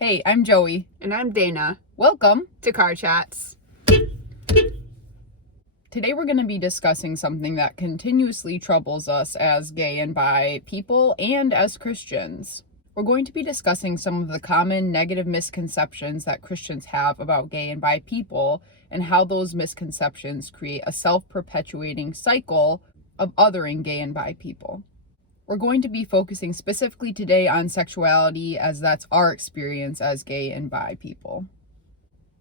Hey, I'm Joey. And I'm Dana. Welcome to Car Chats. Today we're going to be discussing something that continuously troubles us as gay and bi people and as Christians. We're going to be discussing some of the common negative misconceptions that Christians have about gay and bi people and how those misconceptions create a self-perpetuating cycle of othering gay and bi people. We're going to be focusing specifically today on sexuality, as that's our experience as gay and bi people.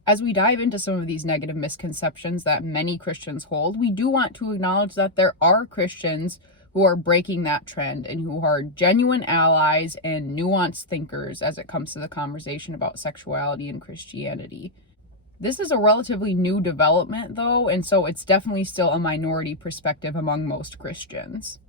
As we dive into some of these negative misconceptions that many Christians hold, we do want to acknowledge that there are Christians who are breaking that trend and who are genuine allies and nuanced thinkers as it comes to the conversation about sexuality and Christianity. This is a relatively new development, though, and so it's definitely still a minority perspective among most Christians.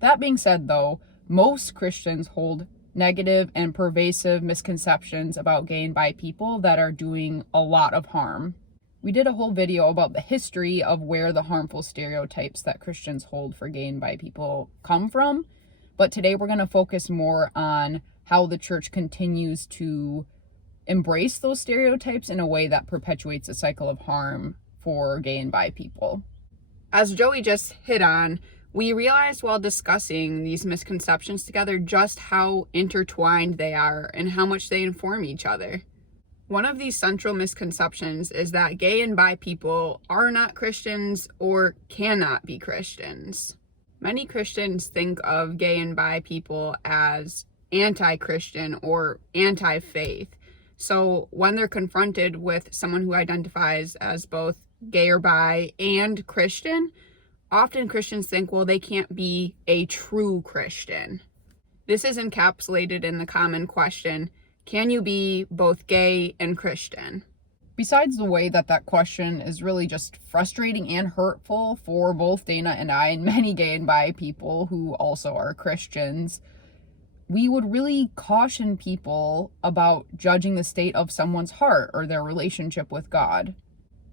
That being said, though, most Christians hold negative and pervasive misconceptions about gay and bi people that are doing a lot of harm. We did a whole video about the history of where the harmful stereotypes that Christians hold for gay and bi people come from, but today we're going to focus more on how the church continues to embrace those stereotypes in a way that perpetuates a cycle of harm for gay and bi people. As Joey just hit on, we realized while discussing these misconceptions together just how intertwined they are and how much they inform each other. One of these central misconceptions is that gay and bi people are not Christians or cannot be Christians. Many Christians think of gay and bi people as anti-Christian or anti-faith. So when they're confronted with someone who identifies as both gay or bi and Christian, often Christians think, well, they can't be a true Christian. This is encapsulated in the common question, can you be both gay and Christian? Besides the way that question is really just frustrating and hurtful for both Dana and I and many gay and bi people who also are Christians, we would really caution people about judging the state of someone's heart or their relationship with God.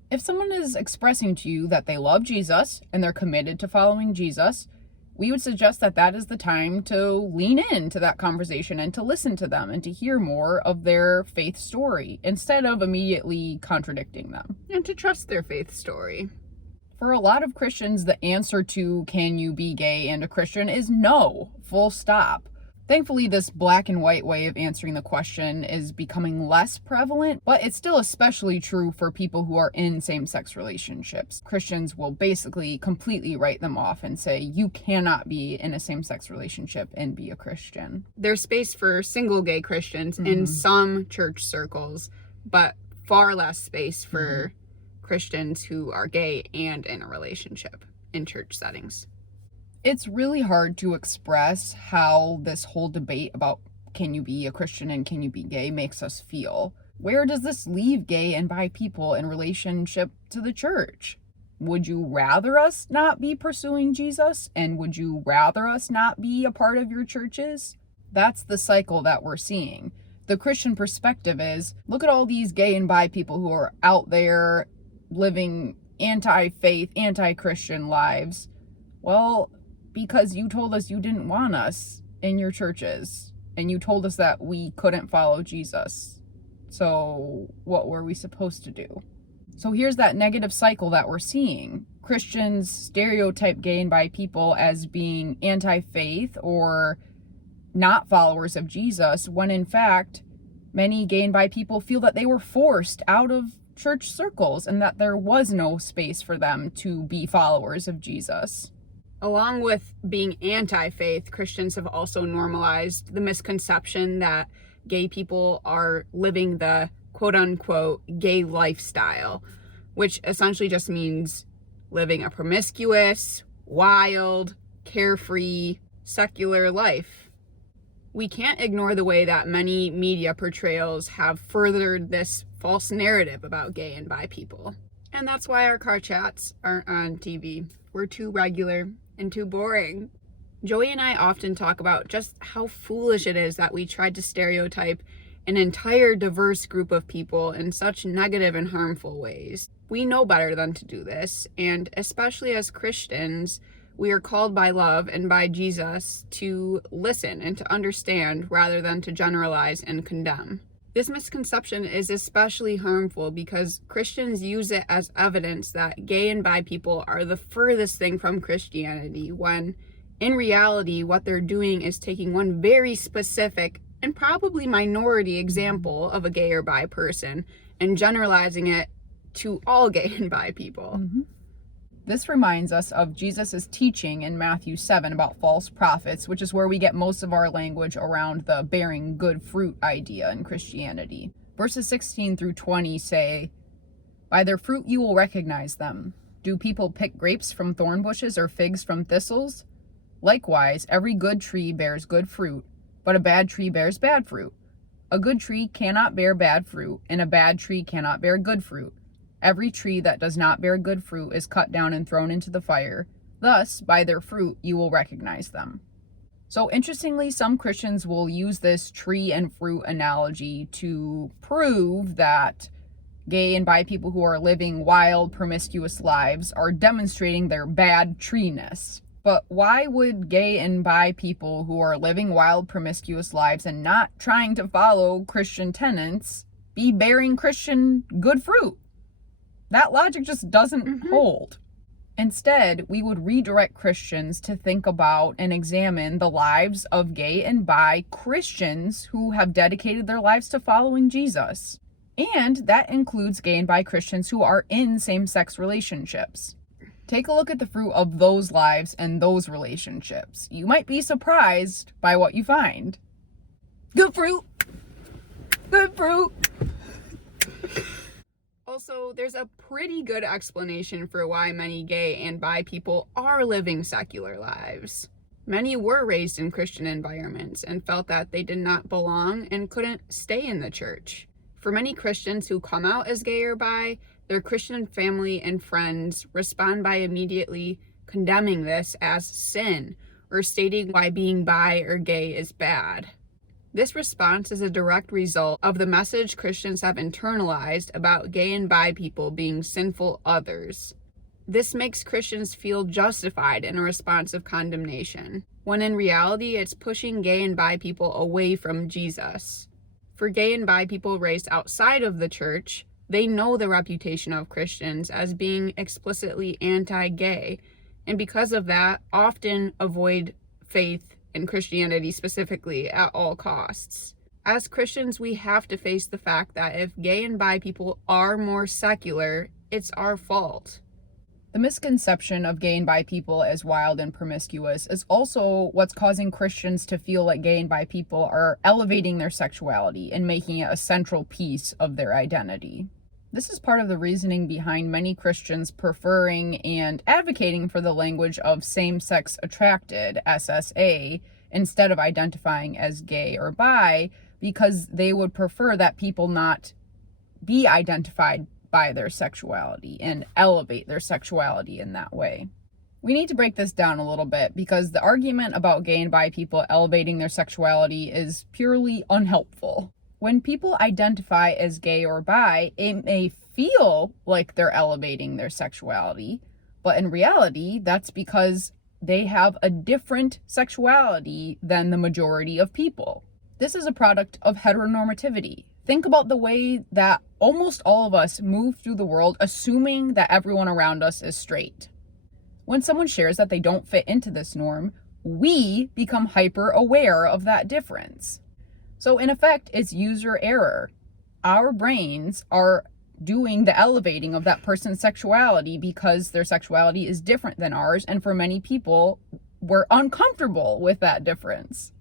If someone is expressing to you that they love Jesus and they're committed to following Jesus, we would suggest that that is the time to lean into that conversation and to listen to them and to hear more of their faith story instead of immediately contradicting them. And to trust their faith story. For a lot of Christians, the answer to can you be gay and a Christian is no, full stop. Thankfully, this black and white way of answering the question is becoming less prevalent, but it's still especially true for people who are in same-sex relationships. Christians will basically completely write them off and say, you cannot be in a same-sex relationship and be a Christian. There's space for single gay Christians in some church circles, but far less space for Christians who are gay and in a relationship in church settings. It's really hard to express how this whole debate about can you be a Christian and can you be gay makes us feel. Where does this leave gay and bi people in relationship to the church? Would you rather us not be pursuing Jesus? And would you rather us not be a part of your churches? That's the cycle that we're seeing. The Christian perspective is, look at all these gay and bi people who are out there living anti-faith, anti-Christian lives. Well, because you told us you didn't want us in your churches, and you told us that we couldn't follow Jesus. So what were we supposed to do? So here's that negative cycle that we're seeing. Christians stereotype gay and bi people as being anti-faith or not followers of Jesus, when in fact, many gay and bi people feel that they were forced out of church circles and that there was no space for them to be followers of Jesus. Along with being anti-faith, Christians have also normalized the misconception that gay people are living the quote-unquote gay lifestyle, which essentially just means living a promiscuous, wild, carefree, secular life. We can't ignore the way that many media portrayals have furthered this false narrative about gay and bi people. And that's why our car chats aren't on TV. We're too regular and too boring. Joey and I often talk about just how foolish it is that we tried to stereotype an entire diverse group of people in such negative and harmful ways. We know better than to do this, and especially as Christians, we are called by love and by Jesus to listen and to understand rather than to generalize and condemn. This misconception is especially harmful because Christians use it as evidence that gay and bi people are the furthest thing from Christianity, when in reality, what they're doing is taking one very specific and probably minority example of a gay or bi person and generalizing it to all gay and bi people. Mm-hmm. This reminds us of Jesus' teaching in Matthew 7 about false prophets, which is where we get most of our language around the bearing good fruit idea in Christianity. Verses 16 through 20 say, "By their fruit you will recognize them. Do people pick grapes from thorn bushes or figs from thistles? Likewise, every good tree bears good fruit, but a bad tree bears bad fruit. A good tree cannot bear bad fruit, and a bad tree cannot bear good fruit. Every tree that does not bear good fruit is cut down and thrown into the fire. Thus, by their fruit, you will recognize them." So interestingly, some Christians will use this tree and fruit analogy to prove that gay and bi people who are living wild, promiscuous lives are demonstrating their bad tree-ness. But why would gay and bi people who are living wild, promiscuous lives and not trying to follow Christian tenets be bearing Christian good fruit? That logic just doesn't hold. Instead, we would redirect Christians to think about and examine the lives of gay and bi Christians who have dedicated their lives to following Jesus. And that includes gay and bi Christians who are in same-sex relationships. Take a look at the fruit of those lives and those relationships. You might be surprised by what you find. Good fruit! Good fruit! Also, there's a pretty good explanation for why many gay and bi people are living secular lives. Many were raised in Christian environments and felt that they did not belong and couldn't stay in the church. For many Christians who come out as gay or bi, their Christian family and friends respond by immediately condemning this as sin or stating why being bi or gay is bad. This response is a direct result of the message Christians have internalized about gay and bi people being sinful others. This makes Christians feel justified in a response of condemnation, when in reality it's pushing gay and bi people away from Jesus. For gay and bi people raised outside of the church, they know the reputation of Christians as being explicitly anti-gay, and because of that, often avoid faith in Christianity specifically at all costs. As Christians, we have to face the fact that if gay and bi people are more secular, it's our fault. The misconception of gay and bi people as wild and promiscuous is also what's causing Christians to feel like gay and bi people are elevating their sexuality and making it a central piece of their identity. This is part of the reasoning behind many Christians preferring and advocating for the language of same-sex attracted, SSA, instead of identifying as gay or bi, because they would prefer that people not be identified by their sexuality and elevate their sexuality in that way. We need to break this down a little bit because the argument about gay and bi people elevating their sexuality is purely unhelpful. When people identify as gay or bi, it may feel like they're elevating their sexuality, but in reality, that's because they have a different sexuality than the majority of people. This is a product of heteronormativity. Think about the way that almost all of us move through the world assuming that everyone around us is straight. When someone shares that they don't fit into this norm, we become hyper aware of that difference. So in effect, it's user error. Our brains are doing the elevating of that person's sexuality because their sexuality is different than ours, and for many people, we're uncomfortable with that difference.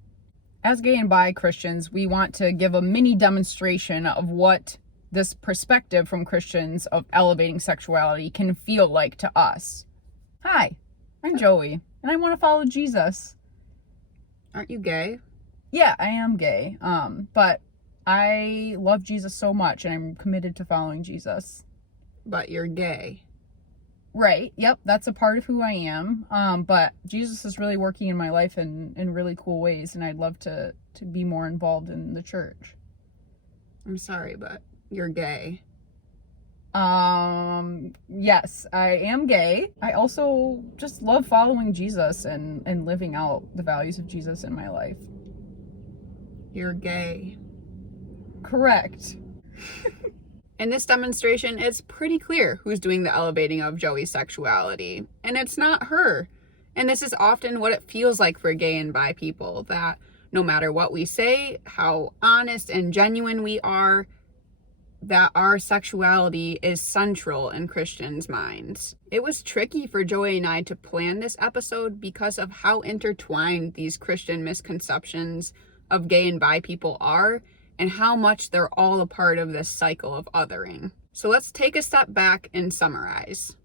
As gay and bi Christians, we want to give a mini demonstration of what this perspective from Christians of elevating sexuality can feel like to us. Hi, I'm Joey, and I want to follow Jesus. Aren't you gay? Yeah, I am gay, but I love Jesus so much, and I'm committed to following Jesus. But you're gay. Right, yep, that's a part of who I am, but Jesus is really working in my life in really cool ways, and I'd love to be more involved in the church. I'm sorry, but you're gay. Yes, I am gay. I also just love following Jesus and living out the values of Jesus in my life. You're gay. Correct. In this demonstration, it's pretty clear who's doing the elevating of Joey's sexuality, and it's not her. And this is often what it feels like for gay and bi people, that no matter what we say, how honest and genuine we are, that our sexuality is central in Christians' minds. It was tricky for Joey and I to plan this episode because of how intertwined these Christian misconceptions of gay and bi people are, and how much they're all a part of this cycle of othering. So let's take a step back and summarize.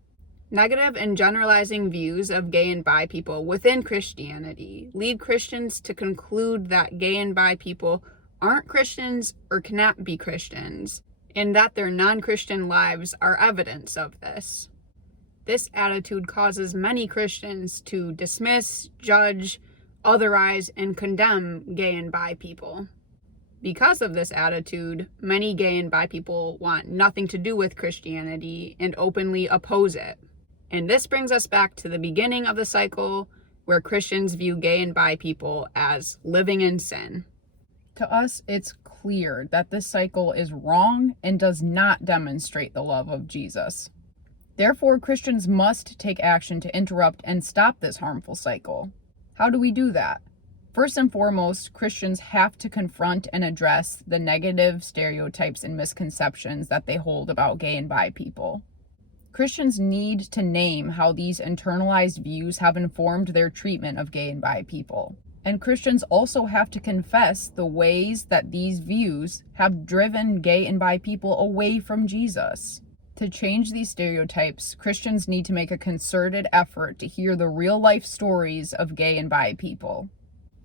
Negative and generalizing views of gay and bi people within Christianity lead Christians to conclude that gay and bi people aren't Christians or cannot be Christians, and that their non-Christian lives are evidence of this. This attitude causes many Christians to dismiss, judge, otherize, and condemn gay and bi people. Because of this attitude, many gay and bi people want nothing to do with Christianity and openly oppose it. And this brings us back to the beginning of the cycle, where Christians view gay and bi people as living in sin. To us, it's clear that this cycle is wrong and does not demonstrate the love of Jesus. Therefore, Christians must take action to interrupt and stop this harmful cycle. How do we do that? First and foremost, Christians have to confront and address the negative stereotypes and misconceptions that they hold about gay and bi people. Christians need to name how these internalized views have informed their treatment of gay and bi people. And Christians also have to confess the ways that these views have driven gay and bi people away from Jesus. To change these stereotypes, Christians need to make a concerted effort to hear the real-life stories of gay and bi people.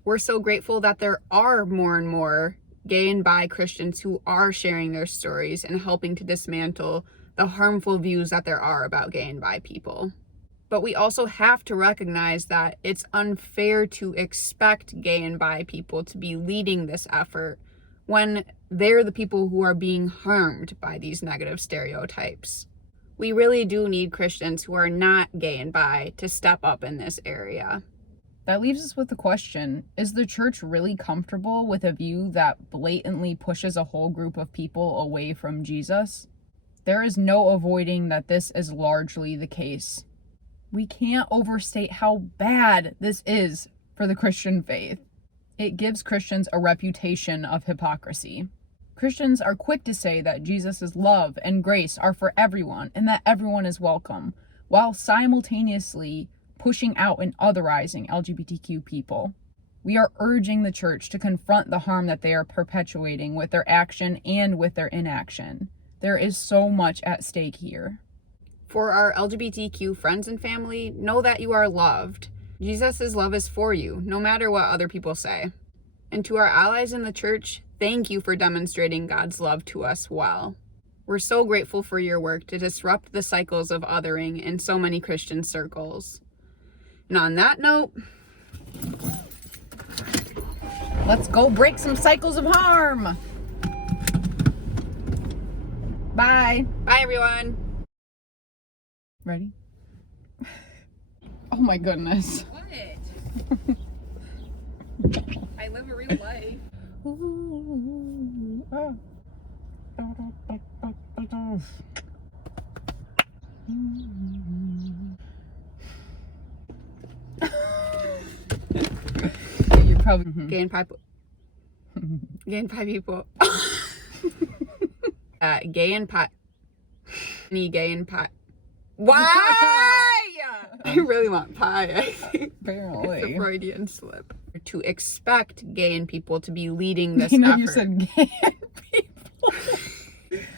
We're so grateful that there are more and more gay and bi Christians who are sharing their stories and helping to dismantle the harmful views that there are about gay and bi people. But we also have to recognize that it's unfair to expect gay and bi people to be leading this effort when they're the people who are being harmed by these negative stereotypes. We really do need Christians who are not gay and bi to step up in this area. That leaves us with the question, is the church really comfortable with a view that blatantly pushes a whole group of people away from Jesus? There is no avoiding that this is largely the case. We can't overstate how bad this is for the Christian faith. It gives Christians a reputation of hypocrisy. Christians are quick to say that Jesus' love and grace are for everyone and that everyone is welcome, while simultaneously pushing out and otherizing LGBTQ people. We are urging the church to confront the harm that they are perpetuating with their action and with their inaction. There is so much at stake here. For our LGBTQ friends and family, know that you are loved. Jesus' love is for you, no matter what other people say. And to our allies in the church, thank you for demonstrating God's love to us well. We're so grateful for your work to disrupt the cycles of othering in so many Christian circles. And on that note, let's go break some cycles of harm. Bye. Bye, everyone. Ready? Oh my goodness. What? I live a real life. You're probably Gay and bi people. Gay and pi. Gay and pi. Why? I really want pie, I think. Apparently. It's a Freudian slip. To expect gay and people to be leading this you know, effort. You said gay and people.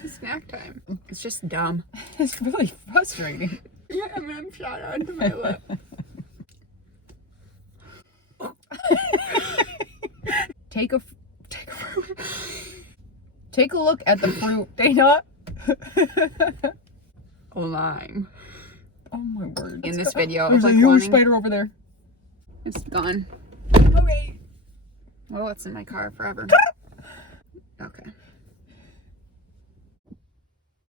Snack time. It's just dumb. It's really frustrating. My M&M shot onto my lip. Take a look at the fruit, Dana. A lime. Oh my word. In this video, There's it's a like huge spider over there. It's gone. Okay. Well, it's in my car forever. Okay.